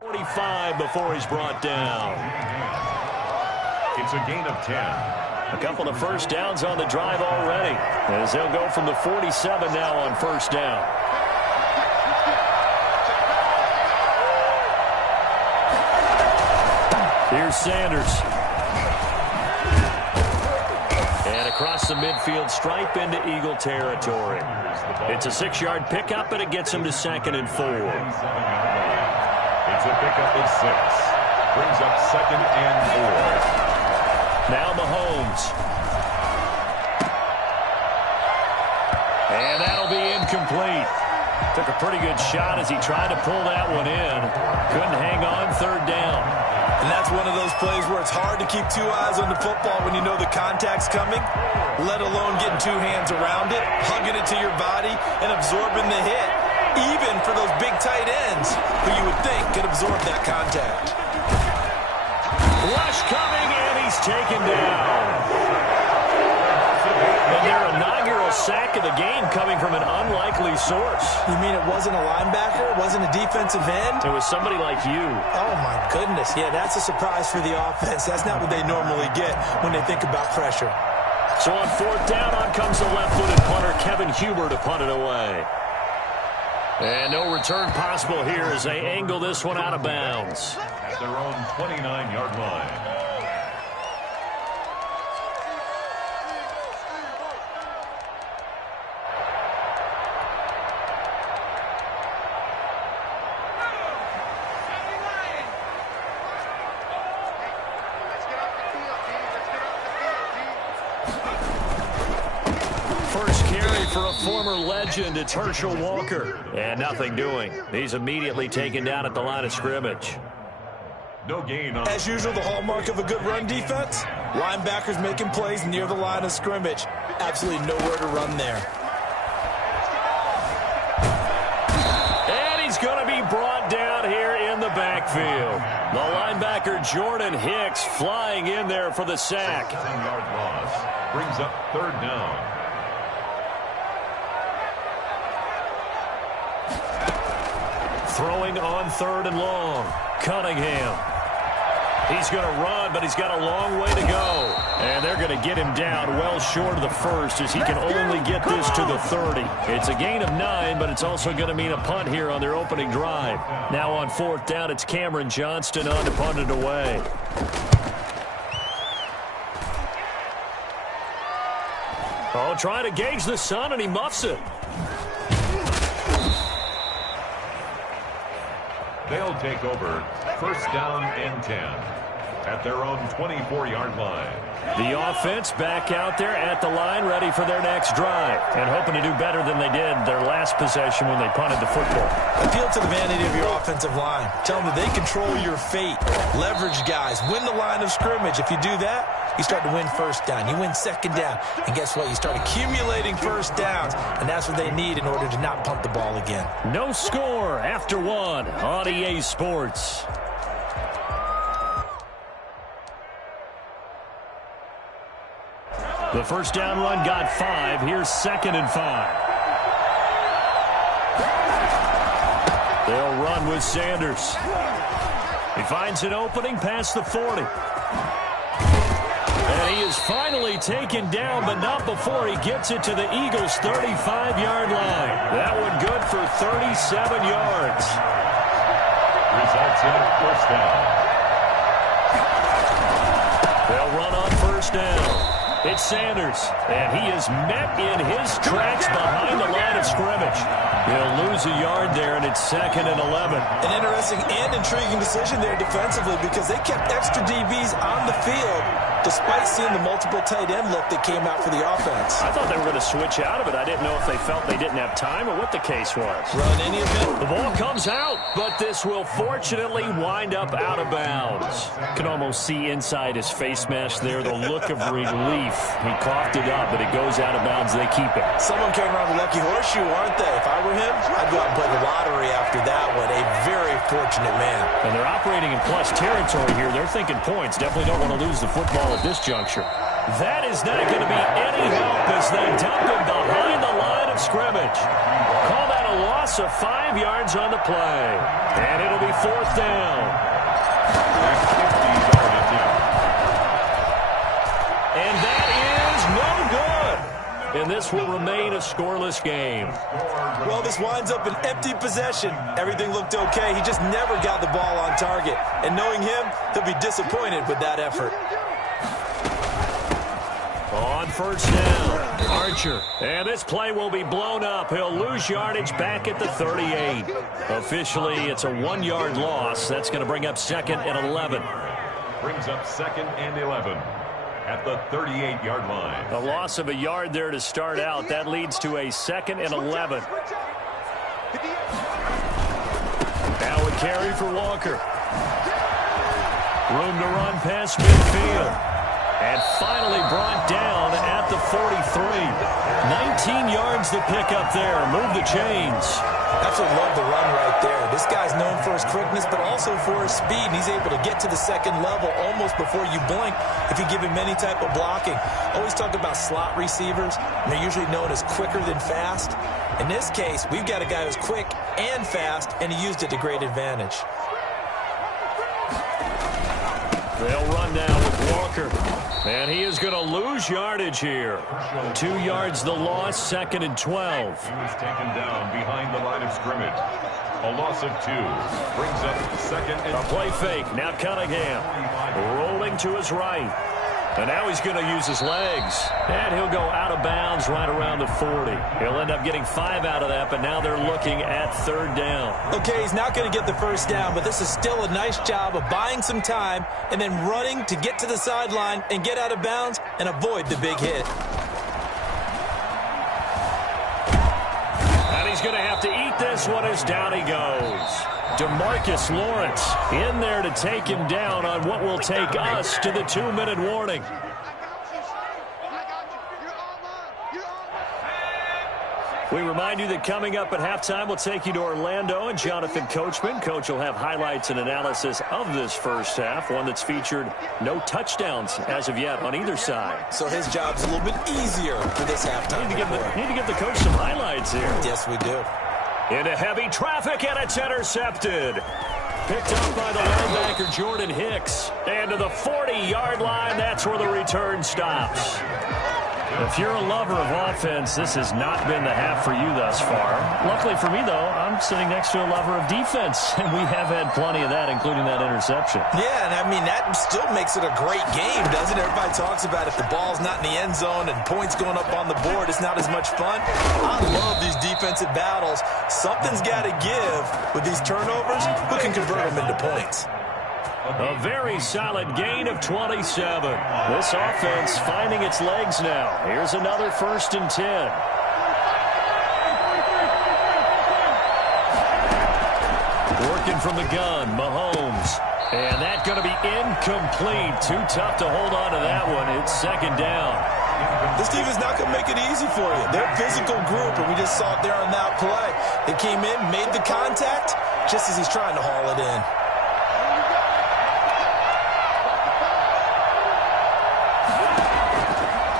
45 before he's brought down. It's a gain of 10. A couple of first downs on the drive already, as they'll go from the 47 now on first down. Here's Sanders. And across the midfield stripe into Eagle territory. It's a 6-yard pickup, and it gets him to 2nd and 4. It's a pickup of 6. Brings up 2nd and 4. Now Mahomes. And that'll be incomplete. Took a pretty good shot as he tried to pull that one in. Couldn't hang on 3rd down. And that's one of those plays where it's hard to keep 2 eyes on the football when you know the contact's coming, let alone getting 2 hands around it, hugging it to your body, and absorbing the hit, even for those big tight ends who you would think could absorb that contact. Rush coming, and he's taken down. And their inaugural sack of the game coming from an unlikely source. You mean it wasn't a linebacker? It wasn't a defensive end? It was somebody like you. Oh, my goodness. Yeah, that's a surprise for the offense. That's not what they normally get when they think about pressure. So on 4th down, on comes the left-footed punter, Kevin Huber, to punt it away. And no return possible here as they angle this one out of bounds. At their own 29-yard line. For a former legend, it's Herschel Walker. And nothing doing. He's immediately taken down at the line of scrimmage. No gain on. As usual, the hallmark of a good run defense, linebackers making plays near the line of scrimmage. Absolutely nowhere to run there. And he's going to be brought down here in the backfield. The linebacker Jordan Hicks flying in there for the sack. 10-yard loss. Brings up 3rd down. Throwing on 3rd and long. Cunningham. He's going to run, but he's got a long way to go. And they're going to get him down well short of the 1st as he can only get this to the 30. It's a gain of 9, but it's also going to mean a punt here on their opening drive. Now on 4th down, it's Cameron Johnston on to punt it away. Oh, trying to gauge the sun, and he muffs it. They'll take over 1st down and 10 at their own 24-yard line. The offense back out there at the line, ready for their next drive, and hoping to do better than they did their last possession when they punted the football. Appeal to the vanity of your offensive line. Tell them that they control your fate. Leverage guys. Win the line of scrimmage. If you do that, you start to win 1st down. You win 2nd down. And guess what? You start accumulating 1st downs, and that's what they need in order to not punt the ball again. No score after 1 on EA Sports. The 1st down run got 5. Here's 2nd and 5. They'll run with Sanders. He finds an opening past the 40. And he is finally taken down, but not before he gets it to the Eagles' 35-yard line. That one good for 37 yards. Results in 1st down. They'll run on 1st down. It's Sanders, and he is met in his tracks behind the line of scrimmage. He'll lose a yard there, and it's 2nd and 11. An interesting and intriguing decision there defensively because they kept extra DBs on the field despite seeing the multiple tight end look that came out for the offense. I thought they were going to switch out of it. I didn't know if they felt they didn't have time or what the case was. Run any of it. The ball comes out, but this will fortunately wind up out of bounds. You can almost see inside his face mask there the look of relief. He coughed it up, but it goes out of bounds. They keep it. Someone came around with a lucky horseshoe, aren't they? If I were him, I'd go out and play the lottery after that one. A very fortunate man. And they're operating in plus territory here. They're thinking points. Definitely don't want to lose the football at this juncture. That is not going to be any help as they dump him behind the line of scrimmage. Call that a a loss of 5 yards on the play. And it'll be 4th down. And that is no good. And this will remain a scoreless game. Well, this winds up an empty possession. Everything looked okay. He just never got the ball on target. And knowing him, he'll be disappointed with that effort. On 1st down, Archer. And this play will be blown up. He'll lose yardage back at the 38. Officially, it's a 1-yard loss. That's going to bring up 2nd and 11. Brings up 2nd and 11 at the 38-yard line. A loss of a yard there to start out. That leads to a 2nd and 11. Now a carry for Walker. Room to run past midfield. And finally brought down at the 43. 19 yards to pick up there. Move the chains. Absolutely love the run right there. This guy's known for his quickness, but also for his speed. And he's able to get to the 2nd level almost before you blink if you give him any type of blocking. Always talk about slot receivers, and they're usually known as quicker than fast. In this case, we've got a guy who's quick and fast, and he used it to great advantage. They'll run now with Walker. And he is going to lose yardage here. 2 yards the loss, 2nd and 12. He was taken down behind the line of scrimmage. A loss of 2 brings up 2nd and... A play fake. Now Cunningham rolling to his right. And now he's going to use his legs. And he'll go out of bounds right around the 40. He'll end up getting 5 out of that, but now they're looking at 3rd down. Okay, he's not going to get the 1st down, but this is still a nice job of buying some time and then running to get to the sideline and get out of bounds and avoid the big hit. And he's going to have to eat this one as down he goes. DeMarcus Lawrence in there to take him down on what will take us to the 2-minute warning. We remind you that coming up at halftime, we'll take you to Orlando and Jonathan Coachman. Coach will have highlights and analysis of this first half, one that's featured no touchdowns as of yet on either side. So his job's a little bit easier for this halftime. Need to give the coach some highlights here. Yes, we do. Into heavy traffic, and it's intercepted. Picked up by the linebacker, Jordan Hicks. And to the 40-yard line, that's where the return stops. If you're a lover of offense, this has not been the half for you thus far. Luckily for me, though, I'm sitting next to a lover of defense, and we have had plenty of that, including that interception. Yeah, and I mean, that still makes it a great game, doesn't it? Everybody talks about if the ball's not in the end zone and points going up on the board, it's not as much fun. I love these defensive battles. Something's got to give with these turnovers. Who can convert them into points? A very solid gain of 27. This offense finding its legs now. Here's another 1st and 10. Working from the gun, Mahomes. And that's going to be incomplete. Too tough to hold on to that one. It's 2nd down. This team is not going to make it easy for you. They're a physical group, and we just saw it there on that play. They came in, made the contact, just as he's trying to haul it in.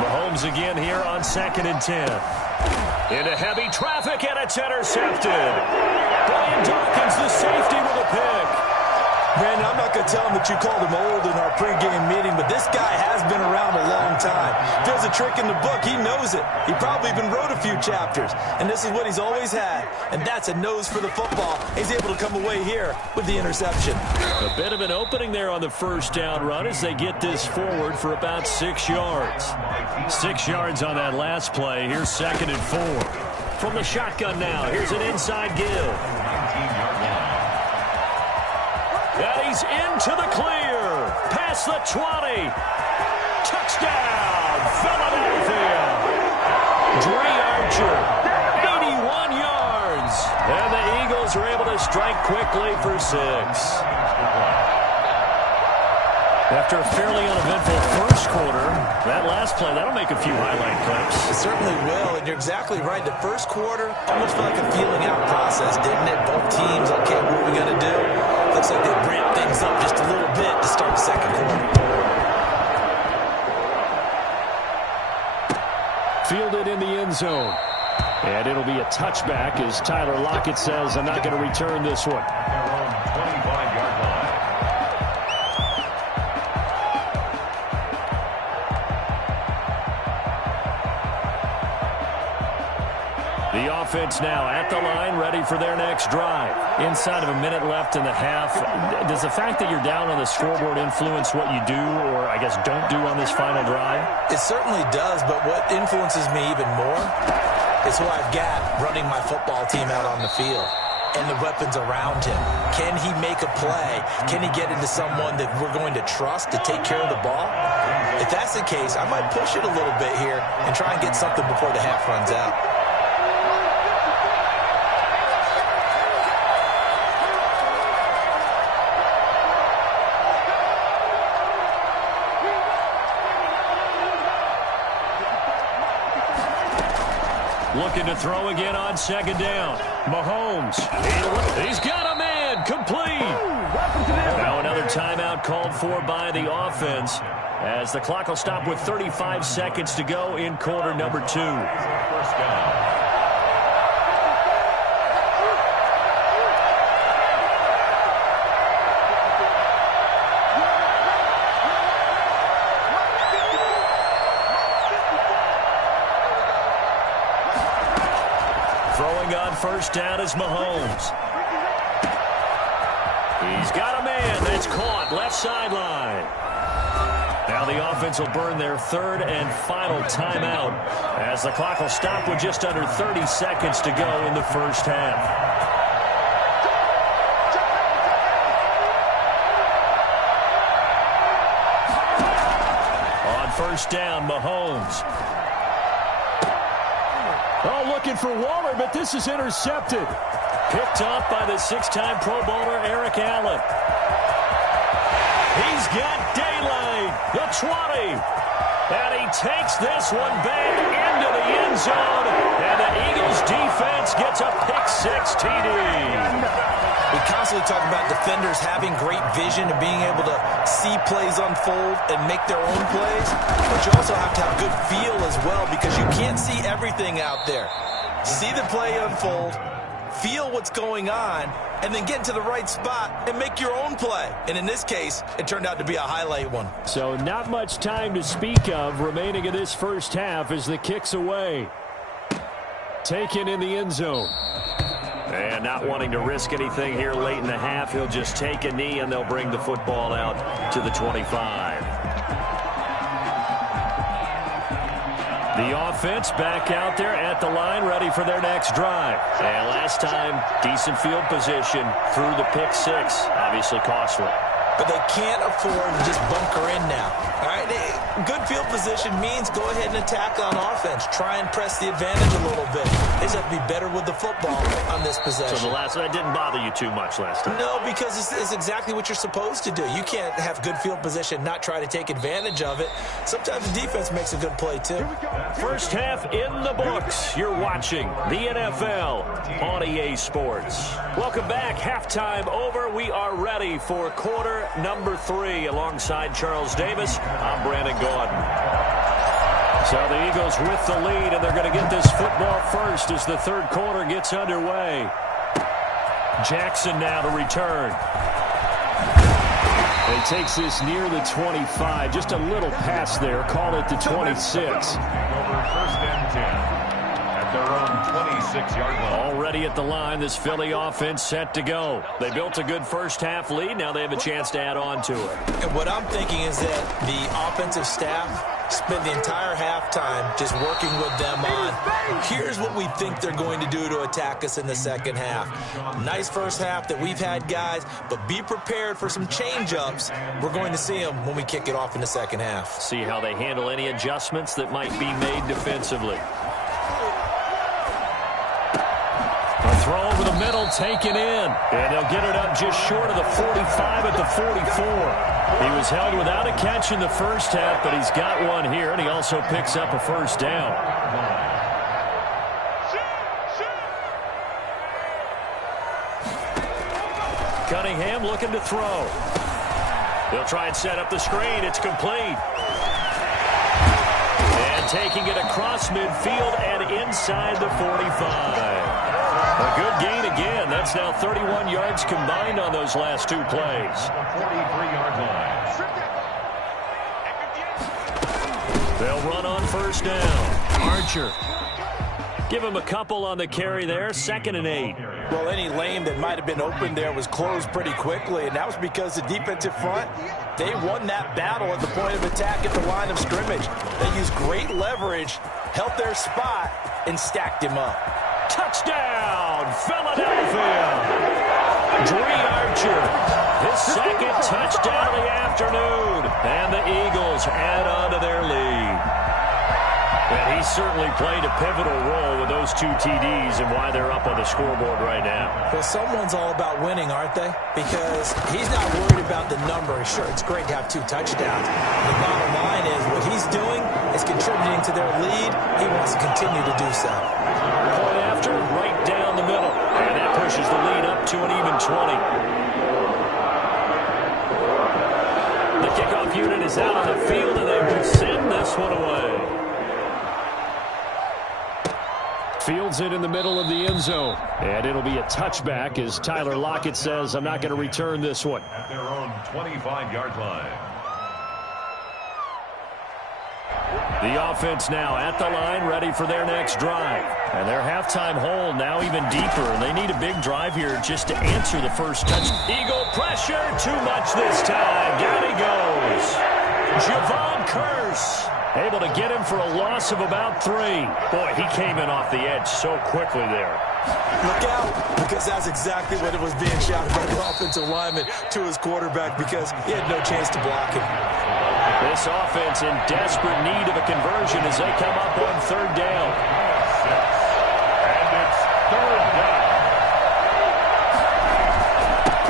Mahomes again here on 2nd and 10. Into heavy traffic, and it's intercepted. Brian Dawkins, the safety, with a pick. Brandon, I'm not going to tell him that you called him old in our pregame meeting, but this guy has been around a long time. If there's a trick in the book, he knows it. He probably even wrote a few chapters, and this is what he's always had, and that's a nose for the football. He's able to come away here with the interception. A bit of an opening there on the 1st down run as they get this forward for about 6 yards. 6 yards on that last play. Here's 2nd and 4. From the shotgun now, here's an inside give. And he's into the clear. Past the 20. Touchdown, Philadelphia. Dre Archer, 81 yards. And the Eagles are able to strike quickly for 6. After a fairly uneventful first quarter, that last play, that'll make a few highlight clips. It certainly will, and you're exactly right. The first quarter almost felt like a feeling out process, didn't it? Both teams, okay, what are we going to do? Looks like they ramped things up just a little bit to start the 2nd quarter. Fielded in the end zone. And it'll be a touchback as Tyler Lockett says, I'm not going to return this one. Their own 25-yard line. The offense now at the line, ready for their next drive. Inside of a minute left in the half, does the fact that you're down on the scoreboard influence what you do, or I guess don't do on this final drive? It certainly does, but what influences me even more is who I've got running my football team out on the field and the weapons around him. Can he make a play? Can he get into someone that we're going to trust to take care of the ball? If that's the case, I might push it a little bit here and try and get something before the half runs out. Looking to throw again on second down. Mahomes. He's got a man. Complete. Now another timeout called for by the offense as the clock will stop with 35 seconds to go in quarter number 2. First down. Throwing on first down is Mahomes. He's got a man. That's caught. Left sideline. Now the offense will burn their third and final timeout as the clock will stop with just under 30 seconds to go in the first half. On first down, Mahomes. Oh, looking for Waller, but this is intercepted. Picked up by the 6-time Pro Bowler, Eric Allen. He's got daylight. The 20. And he takes this one back into the end zone. And the Eagles defense gets a pick-6 TD. We constantly talk about defenders having great vision and being able to see plays unfold and make their own plays. But you also have to have good feel as well because you can't see everything out there. See the play unfold, feel what's going on, and then get into the right spot and make your own play. And in this case, it turned out to be a highlight one. So not much time to speak of remaining in this first half as the kick's away. Taken in the end zone. And not wanting to risk anything here late in the half, he'll just take a knee and they'll bring the football out to the 25. The offense back out there at the line, ready for their next drive. And last time, decent field position through the pick-6, obviously costly. But they can't afford to just bunker in now. All right, good field position means go ahead and attack on offense. Try and press the advantage a little bit. They just have to be better with the football on this possession. So that didn't bother you too much last time? No, because it's exactly what you're supposed to do. You can't have good field position, not try to take advantage of it. Sometimes the defense makes a good play, too. First half in the books. You're watching the NFL on EA Sports. Welcome back. Halftime over. We are ready for quarter number 3 alongside Charles Davis. I'm Brandon Gaudin. So the Eagles with the lead, and they're going to get this football first as the third quarter gets underway. Jackson now to return. He takes this near the 25. Just a little pass there. Call it the 26. Over first and 10. Their own 26-yard line. Already at the line, this Philly offense set to go. They built a good first-half lead. Now they have a chance to add on to it. And what I'm thinking is that the offensive staff spent the entire halftime just working with them on, here's what we think they're going to do to attack us in the second half. Nice first half that we've had, guys, but be prepared for some change-ups. We're going to see them when we kick it off in the second half. See how they handle any adjustments that might be made defensively. Throw over the middle, taken in. And they'll get it up just short of the 45 at the 44. He was held without a catch in the first half, but he's got one here, and he also picks up a first down. Cunningham looking to throw. They'll try and set up the screen. It's complete. And And taking it across midfield and inside the 45. A good gain again. That's now 31 yards combined on those last two plays. 43-yard line. They'll run on first down. Archer. Give him a couple on the carry there. 2nd and 8. Well, any lane that might have been open there was closed pretty quickly, and that was because the defensive front, they won that battle at the point of attack at the line of scrimmage. They used great leverage, held their spot, and stacked him up. Touchdown, Philadelphia! Dre Archer, his 2nd touchdown of the afternoon. And the Eagles add on to their lead. And he certainly played a pivotal role with those 2 TDs and why they're up on the scoreboard right now. Well, someone's all about winning, aren't they? Because he's not worried about the number. Sure, it's great to have 2 touchdowns. The bottom line is what he's doing is contributing to their lead. He wants to continue to do so. Point after, right down the middle. And that pushes the lead up to an even 20. The kickoff unit is out on the field, and they will send this one away. Fields it in the middle of the end zone. And it'll be a touchback as Tyler Lockett says, I'm not going to return this one. At their own 25-yard line. The offense now at the line, ready for their next drive. And their halftime hole now even deeper. And they need a big drive here just to answer the first touch. Eagle pressure, too much this time. Down he goes. Javon Curse. Able to get him for a loss of about 3. Boy, he came in off the edge so quickly there. Look out, because that's exactly what it was being shouted by the offensive lineman to his quarterback because he had no chance to block him. This offense in desperate need of a conversion as they come up on 3rd down. And it's 3rd down.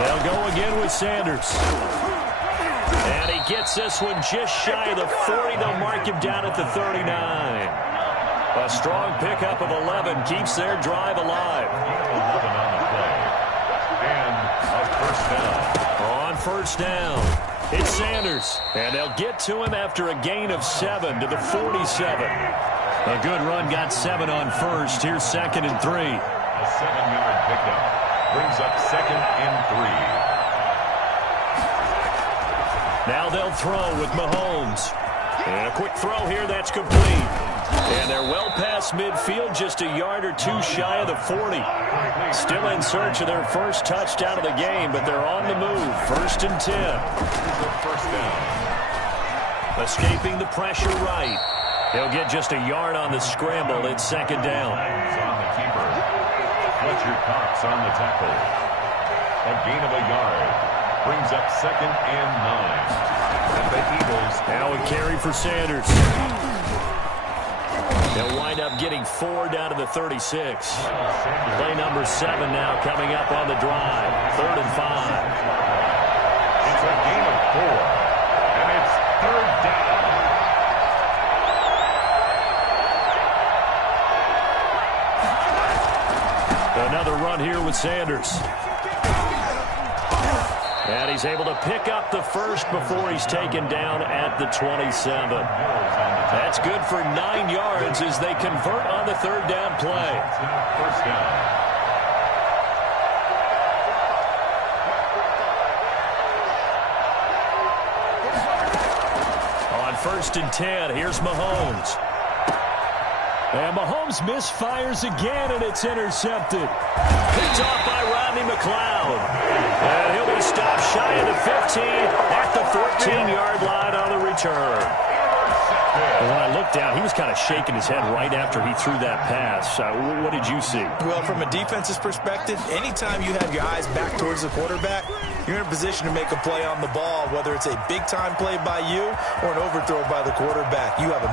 They'll go again with Sanders. And he gets this one just shy of the 40. They'll mark him down at the 39. A strong pickup of 11 keeps their drive alive. 11 on the play. And a first down. On first down. It's Sanders. And they'll get to him after a gain of 7 to the 47. A good run got 7 on first. Here's 2nd and 3. A 7-yard pickup brings up 2nd and 3. Now they'll throw with Mahomes. And a quick throw here that's complete. And they're well past midfield, just a yard or 2 shy of the 40. Still in search of their first touchdown of the game, but they're on the move. 1st and 10. First down. Escaping the pressure right. He'll get just a yard on the scramble. It's 2nd down. On the keeper. Fletcher Cox on the tackle. A gain of a yard. Brings up 2nd and 9. And the Eagles. Now a carry for Sanders. They'll wind up getting 4 down to the 36. Play number 7 now coming up on the drive. 3rd and 5. It's a gain of 4. And it's 3rd down. Another run here with Sanders. And he's able to pick up the first before he's taken down at the 27. That's good for 9 yards as they convert on the 3rd down play. First down. On 1st and 10, here's Mahomes. And Mahomes misfires again, and it's intercepted. Picked off by Rodney McLeod. And he'll be stopped shy of the 15 at the 14-yard line on the return. And when I looked down, he was kind of shaking his head right after he threw that pass. What did you see? Well, from a defense's perspective, anytime you have your eyes back towards the quarterback, you're in a position to make a play on the ball, whether it's a big-time play by you or an overthrow by the quarterback. You have a